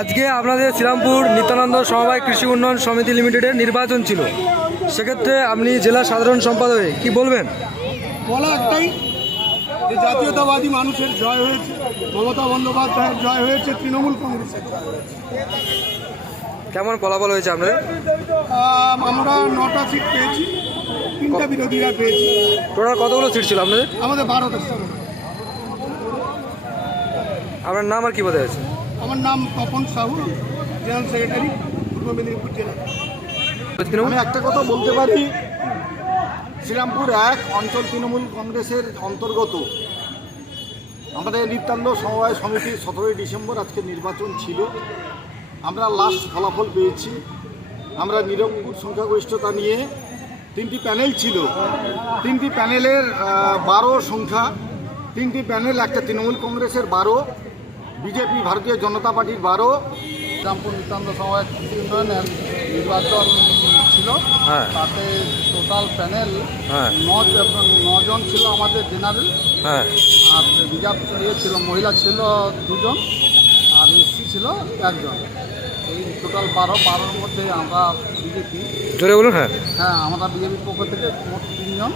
আজকে আপনাদের শ্রীরামপুর নিত্যানন্দ সমবায় কৃষি উন্নয়ন সমিতি লিমিটেডের নির্বাচন ছিল। সেক্ষেত্রে আপনি জেলা সাধারণ সম্পাদক কি বলবেন? বলা একটাই যে জাতীয়তাবাদী মানুষের জয় হয়েছে মমতা বন্দ্যোপাধ্যায়ের জয় হয়েছে তৃণমূল কংগ্রেসের জয় হয়েছে। কেমন ফলাফল হয়েছে আপনাদের? আমরা নটা সিট পেয়েছি তিনটা বিরোধীরা পেয়েছি। টোটাল কতগুলো সিট ছিল আপনাদের? আমাদের বারোটা আপনার নাম আর কি বোঝা যাচ্ছে আমার নাম তপন সাহু, জেনারেল সেক্রেটারি, পূর্ব মেদিনীপুর জেলা। আমি একটা কথা বলতে পারি, শ্রীরামপুর এক, অঞ্চল তৃণমূল কংগ্রেসের অন্তর্গত। আমাদের নিত্যান্ত সমবায় সমিতির সতেরোই ডিসেম্বর আজকে নির্বাচন ছিল। আমরা লাস্ট ফলাফল পেয়েছি। আমরা নিরঙ্কুর সংখ্যাগরিষ্ঠতা নিয়ে তিনটি প্যানেল ছিল। তিনটি প্যানেলের বারো সংখ্যা, তিনটি প্যানেল, একটা তৃণমূল কংগ্রেসের বারো বিজেপি ভারতীয় জনতা পার্টির বারো শ্রীরামপুর নিতান্ত কৃষি উন্নয়নের নির্বাচন ছিল। হ্যাঁ। তাতে টোটাল প্যানেল হ্যাঁ। নজন ছিল আমাদের জেনারেল হ্যাঁ। আর রিজার্ভ ইয়ে ছিল মহিলা ছিল দুজন আর এসসি ছিল একজন। এই টোটাল বারো বারোর মধ্যে আমরা বিজেপি। জোরে বলুন হ্যাঁ। হ্যাঁ আমরা বিজেপির পক্ষ থেকে মোট তিনজন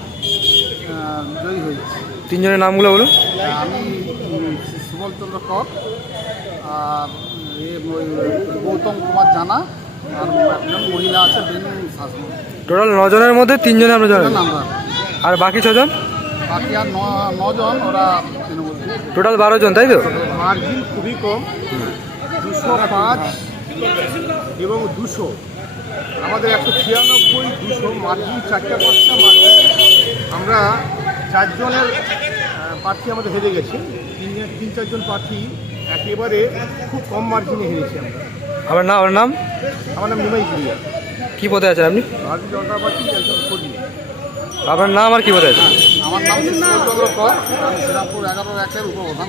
জয়ী হয়েছি। তিনজনের নামগুলো বলুন। আমি সুবল চন্দ্র কর আর এ ওই গৌতম কুমার জানা। আর একজন মহিলা আছে বেনু টোটাল নজনের মধ্যে তিনজনে আমরা আমরা। আর বাকি ছজন? বাকি আর নজন ওরা টোটাল বারো জন তাই তো? মার্জিন খুবই কম। দুশো পাঁচ এবং দুশো। আমাদের একশো ছিয়ানব্বই দুশো মার্জিন চারটে পাঁচটা মার্জিন। আমরা চারজনের প্রার্থী আমাদের হেরে গেছে। তিন তিন চারজন প্রার্থী একেবারে খুব কম মার্জিনে হেরেছি আমরা। আপনার নাম আপনার নাম? আমার নাম নিমাই প্রিয়া কি পদে আছেন আপনি? ভারতীয় জনতা পার্টি একজন কর্মী। আপনার নাম আর কি পদে আছে? আমার নাম কর আমি শ্রীরামপুর এগারো একের উপপ্রধান।